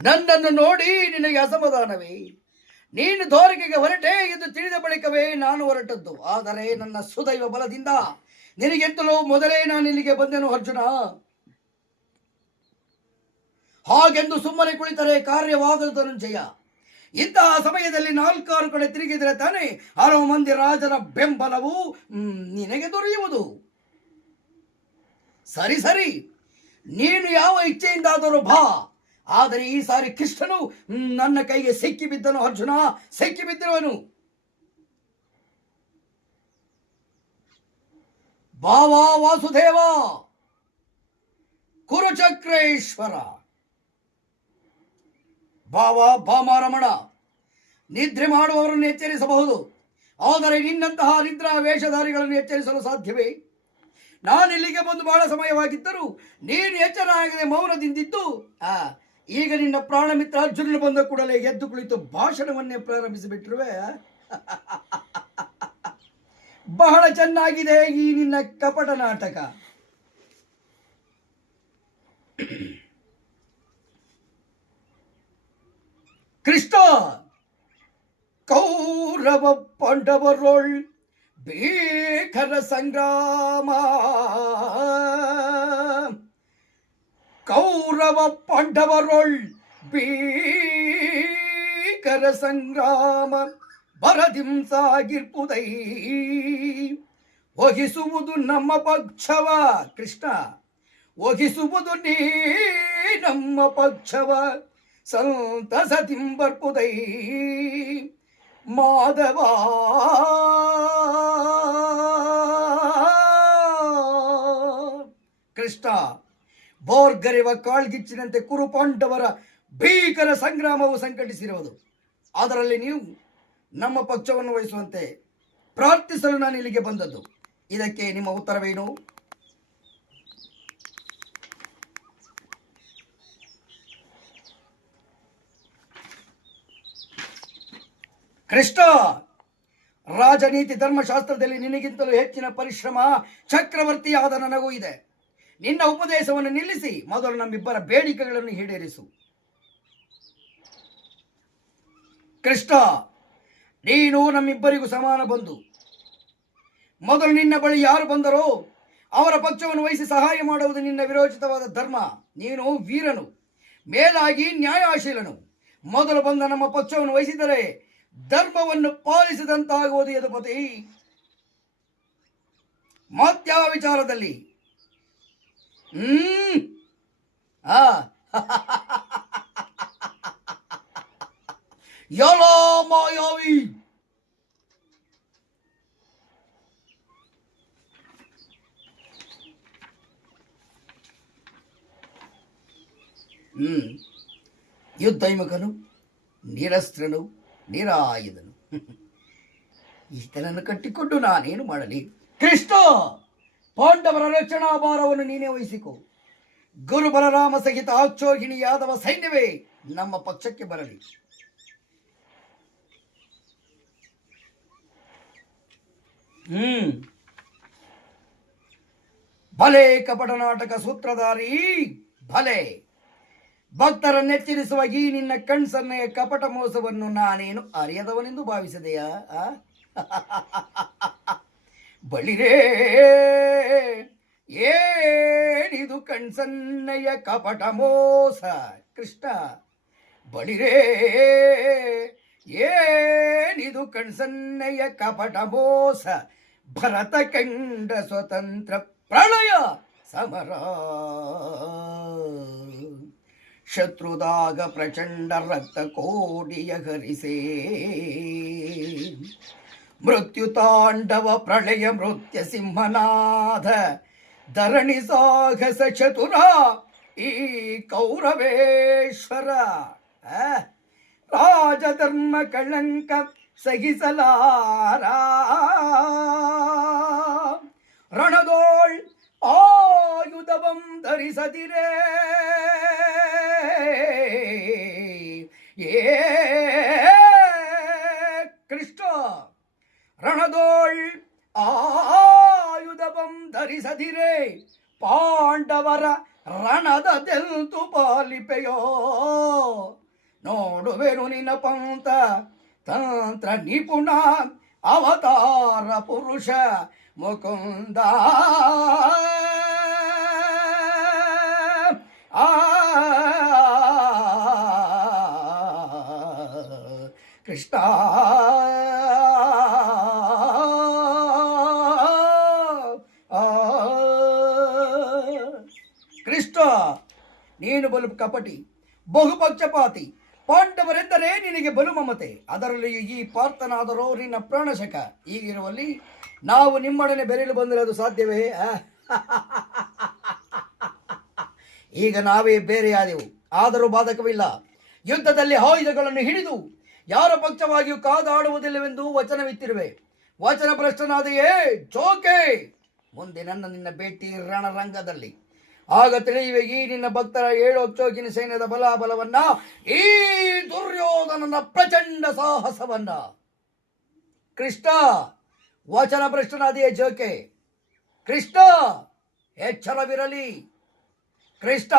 ನನ್ನನ್ನು ನೋಡಿ ನಿನಗೆ ಅಸಮಾಧಾನವೇ? ನೀನು ದ್ವಾರಕೆಗೆ ಹೊರಟೆ ಎಂದು ತಿಳಿದ ಬಳಿಕವೇ ನಾನು ಹೊರಟದ್ದು. ಆದರೆ ನನ್ನ ಸುದೈವ ಬಲದಿಂದ ನಿನಗೆಂತಲೂ ಮೊದಲೇ ನಾನು ಇಲ್ಲಿಗೆ ಬಂದೆನು ಅರ್ಜುನ. ಹಾಗೆಂದು ಸುಮ್ಮನೆ ಕುಳಿತರೆ ಕಾರ್ಯವಾಗದು ಧನುಂಜಯ. ಇಂತಹ ಸಮಯದಲ್ಲಿ 4 ಕಡೆ ತಿರುಗಿದರೆ ತಾನೇ ಹಲವು ಮಂದಿ ರಾಜರ ಬೆಂಬಲವು ನಿನಗೆ ದೊರೆಯುವುದು. ಸರಿ ಸರಿ, ನೀನು ಯಾವ ಇಚ್ಛೆಯಿಂದಾದರೂ ಬಾ. ಆದರೆ ಈ ಸಾರಿ ಕೃಷ್ಣನು ನನ್ನ ಕೈಗೆ ಸಿಕ್ಕಿ ಬಿದ್ದನು ಅರ್ಜುನ, ಸಿಕ್ಕಿ ಬಿದ್ದಿರುವನು. ಬಾವಾ ವಾಸುದೇವ, ಕುರುಚಕ್ರೇಶ್ವರ, ಬಾವಾ ಭಾಮಾರಮಣ, ನಿದ್ರೆ ಮಾಡುವವರನ್ನು ಎಚ್ಚರಿಸಬಹುದು, ಆದರೆ ನಿನ್ನಂತಹ ನಿದ್ರಾ ವೇಷಧಾರಿಗಳನ್ನು ಎಚ್ಚರಿಸಲು ಸಾಧ್ಯವೇ? ನಾನಿಲ್ಲಿಗೆ ಬಂದು ಬಹಳ ಸಮಯವಾಗಿದ್ದರೂ ನೀನು ಎಚ್ಚರವಾಗದೆ ಮೌನದಿಂದಿದ್ದು ಈಗ ನಿನ್ನ ಪ್ರಾಣ ಮಿತ್ರ ಅರ್ಜುನನು ಬಂದ ಕೂಡಲೇ ಎದ್ದು ಕುಳಿತು ಭಾಷಣವನ್ನೇ ಪ್ರಾರಂಭಿಸಿಬಿಟ್ಟಿರುವೆ. ಬಹಳ ಚೆನ್ನಾಗಿದೆ ಈ ನಿನ್ನ ಕಪಟ ನಾಟಕ. ಕೃಷ್ಣ, ಕೌರವ ಪಾಂಡವರೊಳ್ ಭೀಕರ ಸಂಗ್ರಾಮ, ಕೌರವ ಪಾಂಡವರೊಳ್ ಭೀಕರ ಸಂಗ್ರಾಮ ಬರದಿಂಸಾಗಿರ್ಪುದೈ, ಒಹಿಸುವುದು ನಮ್ಮ ಪಕ್ಷವ. ಕೃಷ್ಣ, ಒಹಿಸುವುದು ನೀ ನಮ್ಮ ಪಕ್ಷವ, ಸಂತಸದಿಂಬರ್ಪುದೈ ಮಾಧವ. ಕೃಷ್ಣ, ಬೋರ್ಗರೆವ ಕಾಳ್ಗಿಚ್ಚಿನಂತೆ ಕುರುಪಾಂಡವರ ಭೀಕರ ಸಂಗ್ರಾಮವು ಸಂಕಟಿಸಿರುವುದು. ಅದರಲ್ಲಿ ನೀವು ನಮ್ಮ ಪಕ್ಷವನ್ನು ವಹಿಸುವಂತೆ ಪ್ರಾರ್ಥಿಸಲು ನಾನು ಇಲ್ಲಿಗೆ ಬಂದದ್ದು. ಇದಕ್ಕೆ ನಿಮ್ಮ ಉತ್ತರವೇನು? ಕೃಷ್ಣ, ರಾಜನೀತಿ ಧರ್ಮಶಾಸ್ತ್ರದಲ್ಲಿ ನಿನಗಿಂತಲೂ ಹೆಚ್ಚಿನ ಪರಿಶ್ರಮ ಚಕ್ರವರ್ತಿಯಾದ ನನಗೂ ಇದೆ. ನಿನ್ನ ಉಪದೇಶವನ್ನು ನಿಲ್ಲಿಸಿ ಮೊದಲು ನಮ್ಮಿಬ್ಬರ ಬೇಡಿಕೆಗಳನ್ನು ಈಡೇರಿಸು. ಕೃಷ್ಣ, ನೀನು ನಮ್ಮಿಬ್ಬರಿಗೂ ಸಮಾನ ಬಂಧು. ಮೊದಲು ನಿನ್ನ ಬಳಿ ಯಾರು ಬಂದರೋ ಅವರ ಪಕ್ಷವನ್ನು ವಹಿಸಿ ಸಹಾಯ ಮಾಡುವುದು ನಿನ್ನ ವಿರೋಚಿತವಾದ ಧರ್ಮ. ನೀನು ವೀರನು, ಮೇಲಾಗಿ ನ್ಯಾಯಶೀಲನು. ಮೊದಲು ಬಂದ ನಮ್ಮ ಪಕ್ಷವನ್ನು ವಹಿಸಿದರೆ ಧರ್ಮವನ್ನು ಪಾಲಿಸಿದಂತಾಗುವುದು ಯದುಪತಿ. ಮತ್ಯಾವ ವಿಚಾರದಲ್ಲಿ ಯಲೋ ಮಾಯಾವಿ, ಯುದ್ಧೈಮುಖನು, ನಿರಸ್ತ್ರನು, ನಿರಾಯುಧನು, ಈತನನ್ನು ಕಟ್ಟಿಕೊಂಡು ನಾನೇನು ಮಾಡಲಿ? ಕೃಷ್ಣ, ಪಾಂಡವರ ರಕ್ಷಣಾ ಭಾರವನ್ನು ನೀನೇ ವಹಿಸಿಕೊ. ಗುರು ಬಲರಾಮ ಸಹಿತ ಅಕ್ಷೋಹಿಣಿ ಯಾದವ ಸೈನ್ಯವೇ ನಮ್ಮ ಪಕ್ಷಕ್ಕೆ ಬರಲಿ. ಭಲೆ ಕಪಟ ನಾಟಕ ಸೂತ್ರಧಾರಿ, ಭಲೆ. ಭಕ್ತರನ್ನೆಚ್ಚರಿಸುವ ಈ ನಿನ್ನ ಕಣ್ಸನ್ನೆಯ ಕಪಟ ಮೋಸವನ್ನು ನಾನೇನು ಅರಿಯದವನೆಂದು ಭಾವಿಸಿದೆಯಾ? ಬಳಿರೇ, ಏನಿದು ಕಣ್ಸನ್ನೆಯ ಕಪಟ ಮೋಸ? ಕೃಷ್ಣ, ಬಳಿರೇ, ಏನಿದು ಕಣ್ಸನ್ನೆಯ ಕಪಟ ಮೋಸ? ಭರತ ಕಂಡ ಸ್ವತಂತ್ರ ಪ್ರಳಯ ಸಮರ, ಶತ್ರುದಾಗ ಪ್ರಚಂಡ ರಕ್ತ ಕೋಡಿಯ ಹರಿಸೇ, ಮೃತ್ಯು ತಾಂಡವ ಪ್ರಳಯ ಮೃತ್ಯ ಸಿಂಹನಾಥ, ಧರಣಿ ಸಾಹಸ ಚತುರ ಈ ಕೌರವೇಶ್ವರ. ರಾಜಧರ್ಮ ಕಳಂಕ ಸಹಿಸಲಾರ, ರಣದೋಳ್ ಆಯುಧವಂ ಧರಿಸದಿರೇ, ಕೃಷ್ಣ, ರಣದೋಳ್ ಆಯುಧವಂ ಧರಿಸದಿರೇ, ಪಾಂಡವರ ರಣದ ತೆಲ್ತು ಪಾಲಿ ಅರಿಪೆಯೋ ನೋಡುವೆನು ನಿನ್ನ ಪಂಥ ತಂತ್ರ ನಿಪುಣ ಅವತಾರ ಪುರುಷ ಮುಕುಂದ ಆ ಕೃಷ್ಣ ಕೃಷ್ಣ ನೀನು ಬಲು ಕಪಟಿ ಬಹುಪಕ್ಷಪಾತಿ. ಪಾಂಡವರೆಂದರೆ ನಿನಗೆ ಬಲು ಮಮತೆ, ಅದರಲ್ಲಿಯೂ ಈ ಪಾರ್ಥನಾದರೋ ನಿನ್ನ ಪ್ರಾಣಶಕ. ಹೀಗಿರುವಲ್ಲಿ ನಾವು ನಿಮ್ಮೊಡನೆ ಬೆರೆಯಲು ಬಂದರೆ ಅದು ಸಾಧ್ಯವೇ? ಈಗ ನಾವೇ ಬೇರೆಯಾದೆವು, ಆದರೂ ಬಾಧಕವಿಲ್ಲ. ಯುದ್ಧದಲ್ಲಿ ಆಯುಧಗಳನ್ನು ಹಿಡಿದು ಯಾರ ಪಕ್ಷವಾಗಿಯೂ ಕಾದಾಡುವುದಿಲ್ಲವೆಂದು ವಚನವಿತ್ತಿರುವೆ. ವಚನ ಭ್ರಷ್ಟನಾದೆಯೇ ಜೋಕೆ. ಮುಂದೆ ನಿನ್ನ ಭೇಟಿ ರಣರಂಗದಲ್ಲಿ. ಆಗ ತಿಳಿಯುವೆ ಈ ನಿನ್ನ ಭಕ್ತರ 7 ಅಚ್ಚೋಕಿನ ಸೈನ್ಯದ ಬಲಾಬಲವನ್ನ, ಈ ದುರ್ಯೋಧನನ ಪ್ರಚಂಡ ಸಾಹಸವನ್ನ. ಕೃಷ್ಣ ವಚನ ಭ್ರಷ್ಟನಾದೆಯೇ ಜೋಕೆ. ಕೃಷ್ಣ ಎಚ್ಚರವಿರಲಿ. ಕೃಷ್ಣ